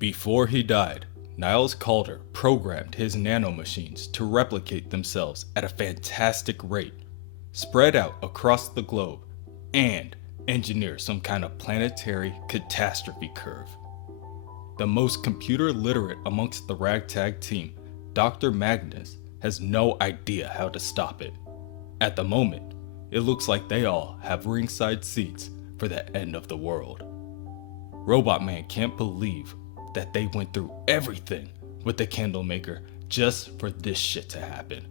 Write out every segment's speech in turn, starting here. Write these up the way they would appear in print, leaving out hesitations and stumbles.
Before he died, Niles Calder programmed his nanomachines to replicate themselves at a fantastic rate, spread out across the globe, and engineer some kind of planetary catastrophe curve. The most computer literate amongst the ragtag team, Dr. Magnus, has no idea how to stop it. At the moment, it looks like they all have ringside seats for the end of the world. Robot Man can't believe that they went through everything with the Candlemaker just for this shit to happen.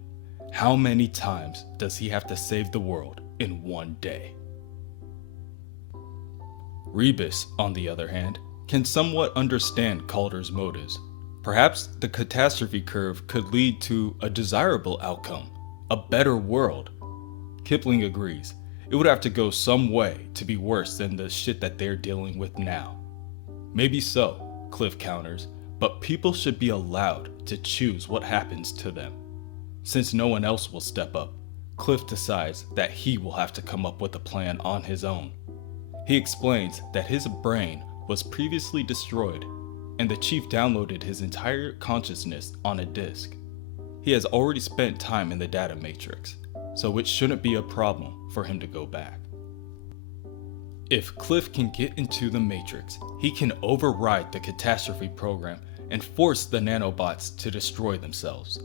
How many times does he have to save the world in one day? Rebus, on the other hand, can somewhat understand Calder's motives. Perhaps the catastrophe curve could lead to a desirable outcome, a better world. Kipling agrees. It would have to go some way to be worse than the shit that they're dealing with now. Maybe so, Cliff counters, but people should be allowed to choose what happens to them. Since no one else will step up, Cliff decides that he will have to come up with a plan on his own. He explains that his brain was previously destroyed, and the chief downloaded his entire consciousness on a disk. He has already spent time in the data matrix, so it shouldn't be a problem for him to go back. If Cliff can get into the matrix, he can override the catastrophe program and force the nanobots to destroy themselves.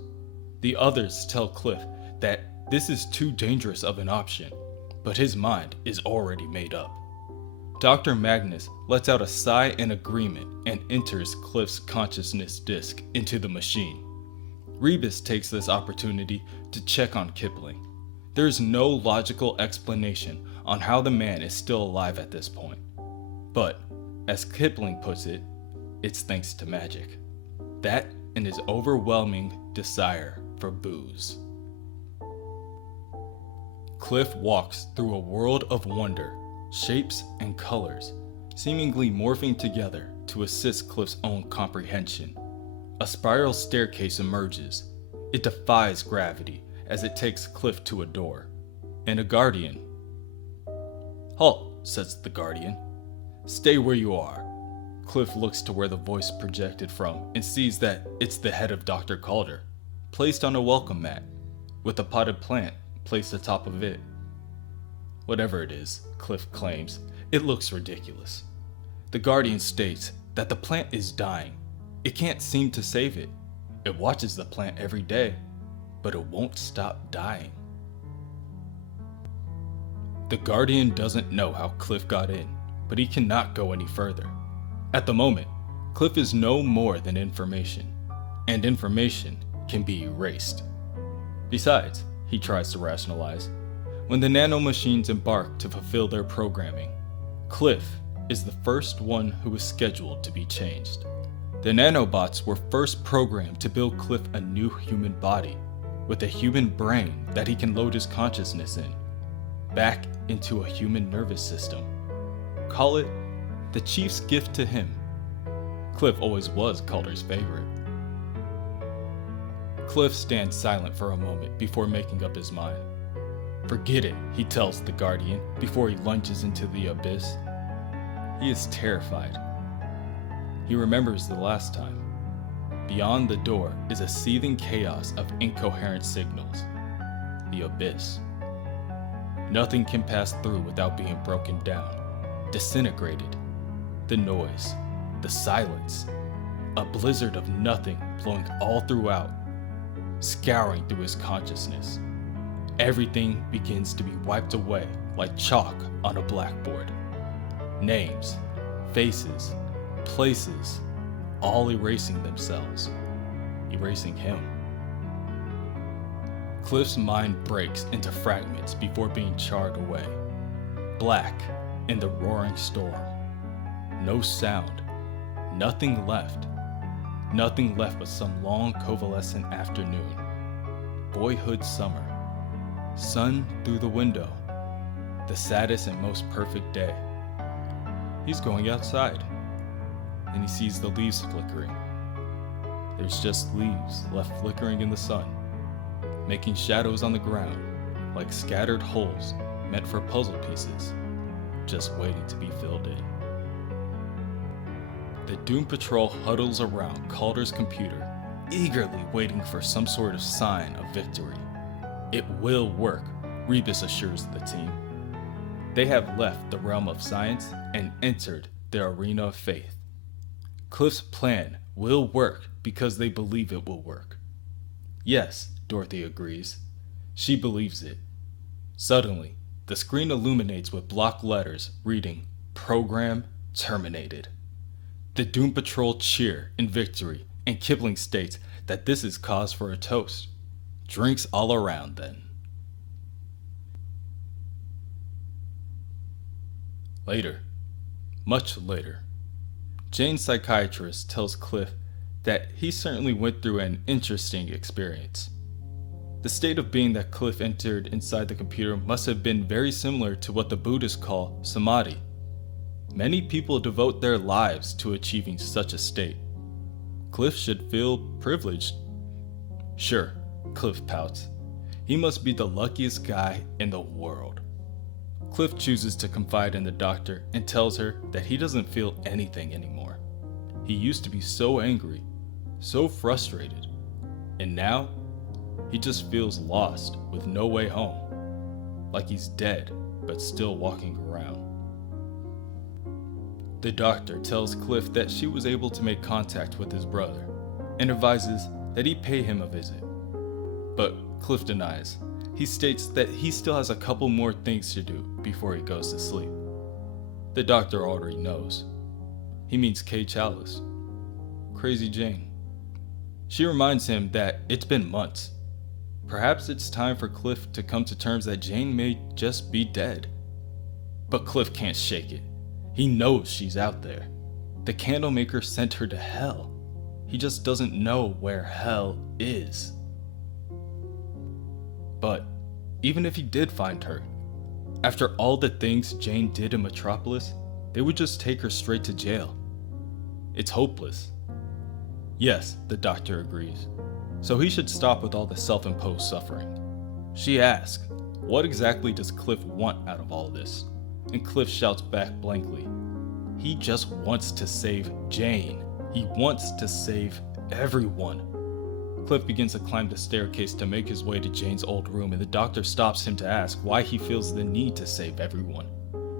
The others tell Cliff that this is too dangerous of an option, but his mind is already made up. Dr. Magnus lets out a sigh in agreement and enters Cliff's consciousness disk into the machine. Rebus takes this opportunity to check on Kipling. There is no logical explanation on how the man is still alive at this point. But, as Kipling puts it, it's thanks to magic. That and his overwhelming desire for booze. Cliff walks through a world of wonder, shapes and colors, seemingly morphing together to assist Cliff's own comprehension. A spiral staircase emerges. It defies gravity as it takes Cliff to a door, and a guardian. "Halt," says the guardian. "Stay where you are." Cliff looks to where the voice projected from and sees that it's the head of Dr. Calder, placed on a welcome mat, with a potted plant placed atop of it. Whatever it is, Cliff claims, it looks ridiculous. The guardian states that the plant is dying. It can't seem to save it. It watches the plant every day, but it won't stop dying. The guardian doesn't know how Cliff got in, but he cannot go any further. At the moment, Cliff is no more than information, and information can be erased. Besides, he tries to rationalize, when the nanomachines embark to fulfill their programming, Cliff is the first one who is scheduled to be changed. The nanobots were first programmed to build Cliff a new human body, with a human brain that he can load his consciousness in, back into a human nervous system. Call it the chief's gift to him. Cliff always was Calder's favorite. Cliff stands silent for a moment before making up his mind. "Forget it," he tells the guardian before he lunges into the abyss. He is terrified. He remembers the last time. Beyond the door is a seething chaos of incoherent signals. The abyss. Nothing can pass through without being broken down, disintegrated. The noise, the silence, a blizzard of nothing blowing all throughout, scouring through his consciousness. Everything begins to be wiped away like chalk on a blackboard. Names, faces, places, all erasing themselves, erasing him. Cliff's mind breaks into fragments before being charred away. Black in the roaring storm. No sound. Nothing left. Nothing left but some long convalescent afternoon. Boyhood summer. Sun through the window. The saddest and most perfect day. He's going outside, and he sees the leaves flickering. There's just leaves left flickering in the sun, making shadows on the ground like scattered holes meant for puzzle pieces, just waiting to be filled in. The Doom Patrol huddles around Calder's computer, eagerly waiting for some sort of sign of victory. It will work, Rebus assures the team. They have left the realm of science and entered the arena of faith. Cliff's plan will work because they believe it will work. Yes, Dorothy agrees. She believes it. Suddenly, the screen illuminates with block letters reading, "Program terminated." The Doom Patrol cheer in victory, and Kipling states that this is cause for a toast. Drinks all around then. Later, much later, Jane's psychiatrist tells Cliff that he certainly went through an interesting experience. The state of being that Cliff entered inside the computer must have been very similar to what the Buddhists call samadhi. Many people devote their lives to achieving such a state. Cliff should feel privileged. Sure, Cliff pouts. He must be the luckiest guy in the world. Cliff chooses to confide in the doctor and tells her that he doesn't feel anything anymore. He used to be so angry, so frustrated, and now he just feels lost with no way home, like he's dead but still walking around. The doctor tells Cliff that she was able to make contact with his brother and advises that he pay him a visit. But Cliff denies. He states that he still has a couple more things to do before he goes to sleep. The doctor already knows. He means Kay Chalice, Crazy Jane. She reminds him that it's been months. Perhaps it's time for Cliff to come to terms that Jane may just be dead. But Cliff can't shake it. He knows she's out there. The Candlemaker sent her to hell. He just doesn't know where hell is. But even if he did find her, after all the things Jane did in Metropolis, they would just take her straight to jail. It's hopeless. Yes, the doctor agrees. So he should stop with all the self-imposed suffering. She asks, what exactly does Cliff want out of all this? And Cliff shouts back blankly, he just wants to save Jane. He wants to save everyone. Cliff begins to climb the staircase to make his way to Jane's old room, and the doctor stops him to ask why he feels the need to save everyone.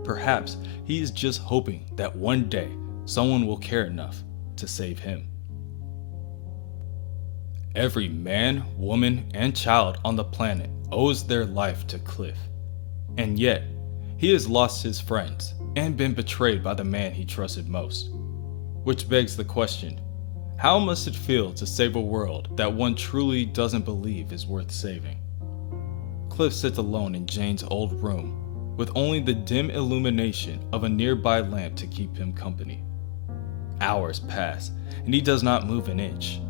Perhaps he is just hoping that one day someone will care enough to save him. Every man, woman, and child on the planet owes their life to Cliff. And yet, he has lost his friends and been betrayed by the man he trusted most. Which begs the question, how must it feel to save a world that one truly doesn't believe is worth saving? Cliff sits alone in Jane's old room, with only the dim illumination of a nearby lamp to keep him company. Hours pass, and he does not move an inch.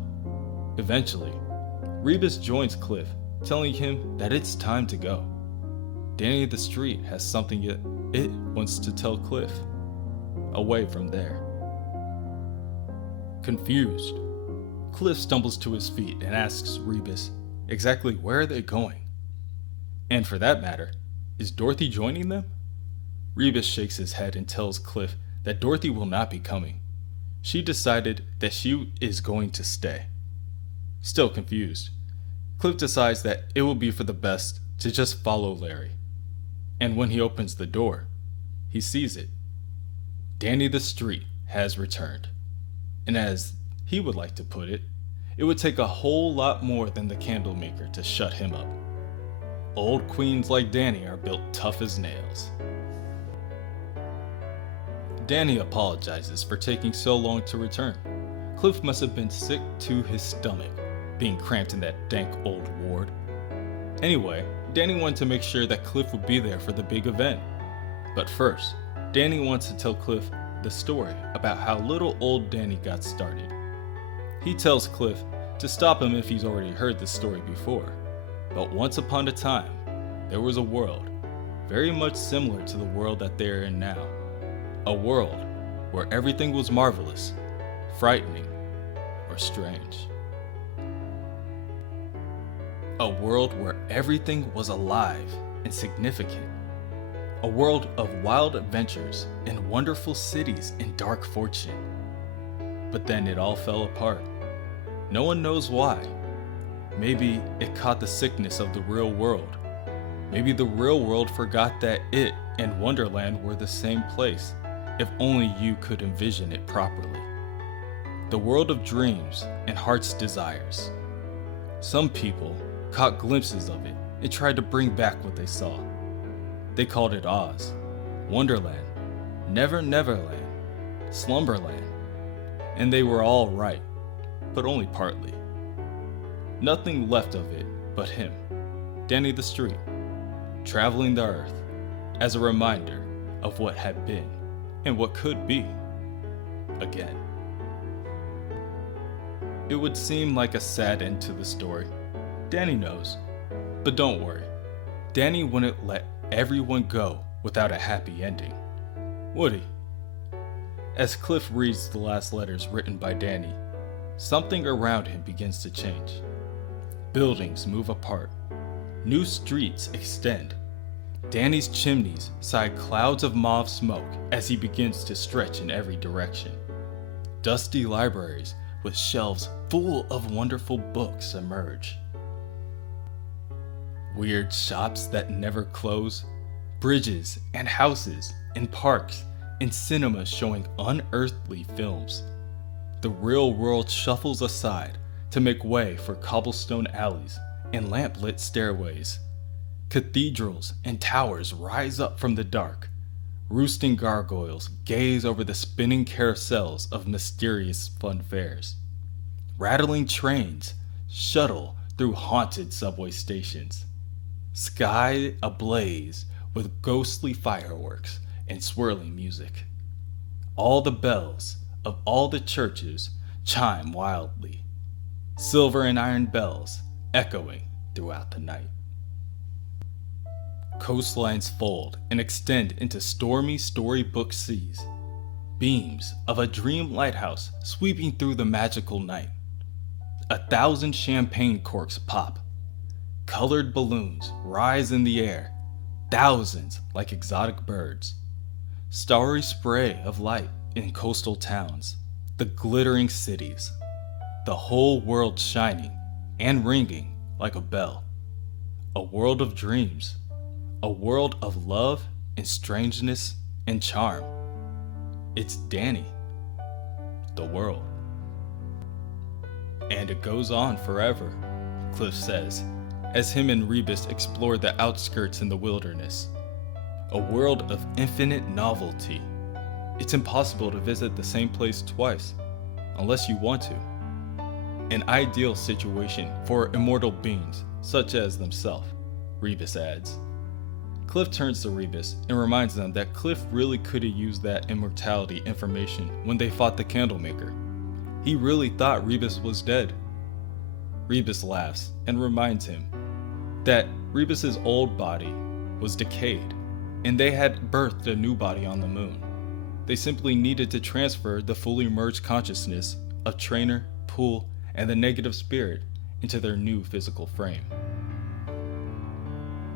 Eventually, Rebus joins Cliff, telling him that it's time to go. Danny the Street has something it wants to tell Cliff. Away from there. Confused, Cliff stumbles to his feet and asks Rebus exactly where are they going? And for that matter, is Dorothy joining them? Rebus shakes his head and tells Cliff that Dorothy will not be coming. She decided that she is going to stay. Still confused, Cliff decides that it will be for the best to just follow Larry. And when he opens the door, he sees it. Danny the Street has returned. And as he would like to put it, it would take a whole lot more than the Candlemaker to shut him up. Old queens like Danny are built tough as nails. Danny apologizes for taking so long to return. Cliff must have been sick to his stomach, being cramped in that dank old ward. Anyway, Danny wanted to make sure that Cliff would be there for the big event. But first, Danny wants to tell Cliff the story about how little old Danny got started. He tells Cliff to stop him if he's already heard this story before. But once upon a time, there was a world very much similar to the world that they are in now. A world where everything was marvelous, frightening, or strange. A world where everything was alive and significant. A world of wild adventures and wonderful cities and dark fortune. But then it all fell apart. No one knows why. Maybe it caught the sickness of the real world. Maybe the real world forgot that it and Wonderland were the same place, if only you could envision it properly. The world of dreams and heart's desires. Some people caught glimpses of it and tried to bring back what they saw. They called it Oz, Wonderland, Neverland, Slumberland, and they were all right, but only partly. Nothing left of it but him, Danny the Street, traveling the earth as a reminder of what had been and what could be again. It would seem like a sad end to the story. Danny knows. But don't worry. Danny wouldn't let everyone go without a happy ending, would he? As Cliff reads the last letters written by Danny, something around him begins to change. Buildings move apart. New streets extend. Danny's chimneys sigh clouds of mauve smoke as he begins to stretch in every direction. Dusty libraries with shelves full of wonderful books emerge. Weird shops that never close, bridges and houses and parks and cinemas showing unearthly films. The real world shuffles aside to make way for cobblestone alleys and lamp-lit stairways. Cathedrals and towers rise up from the dark. Roosting gargoyles gaze over the spinning carousels of mysterious fun fairs. Rattling trains shuttle through haunted subway stations. Sky ablaze with ghostly fireworks and swirling music. All the bells of all the churches chime wildly. Silver and iron bells echoing throughout the night. Coastlines fold and extend into stormy storybook seas. Beams of a dream lighthouse sweeping through the magical night. 1,000 champagne corks pop. Colored balloons rise in the air, thousands like exotic birds. Starry spray of light in coastal towns, the glittering cities. The whole world shining and ringing like a bell. A world of dreams. A world of love and strangeness and charm. It's Danny. The world. And it goes on forever, Cliff says, as him and Rebus explore the outskirts in the wilderness. A world of infinite novelty. It's impossible to visit the same place twice, unless you want to. An ideal situation for immortal beings, such as themselves, Rebus adds. Cliff turns to Rebus and reminds them that Cliff really could have used that immortality information when they fought the Candlemaker. He really thought Rebus was dead. Rebus laughs and reminds him that Rebus's old body was decayed, and they had birthed a new body on the moon. They simply needed to transfer the fully merged consciousness of Trainer, Pool, and the negative spirit into their new physical frame.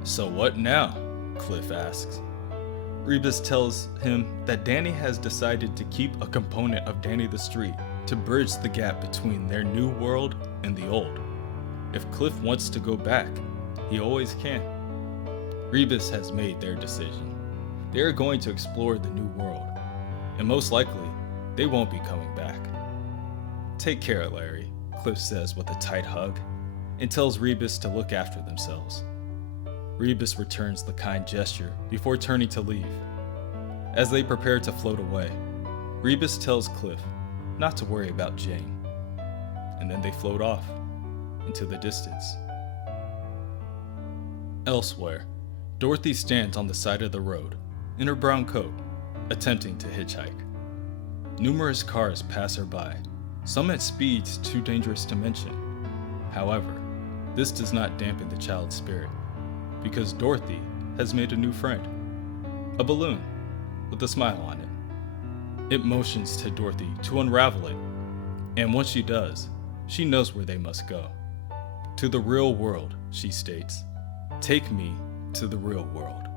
So what now? Cliff asks. Rebus tells him that Danny has decided to keep a component of Danny the Street to bridge the gap between their new world and the old. If Cliff wants to go back, he always can. Rebus has made their decision. They are going to explore the new world, and most likely, they won't be coming back. Take care, Larry, Cliff says with a tight hug, and tells Rebus to look after themselves. Rebus returns the kind gesture before turning to leave. As they prepare to float away, Rebus tells Cliff not to worry about Jane, and then they float off into the distance. Elsewhere, Dorothy stands on the side of the road in her brown coat, attempting to hitchhike. Numerous cars pass her by, some at speeds too dangerous to mention. However, this does not dampen the child's spirit, because Dorothy has made a new friend, a balloon with a smile on it. It motions to Dorothy to unravel it, and once she does, she knows where they must go. To the real world, she states. Take me to the real world.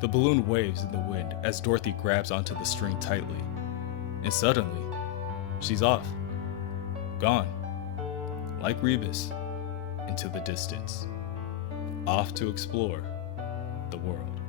The balloon waves in the wind as Dorothy grabs onto the string tightly, and suddenly, She's off. Gone. Like Rebus, into the distance. Off to explore the world.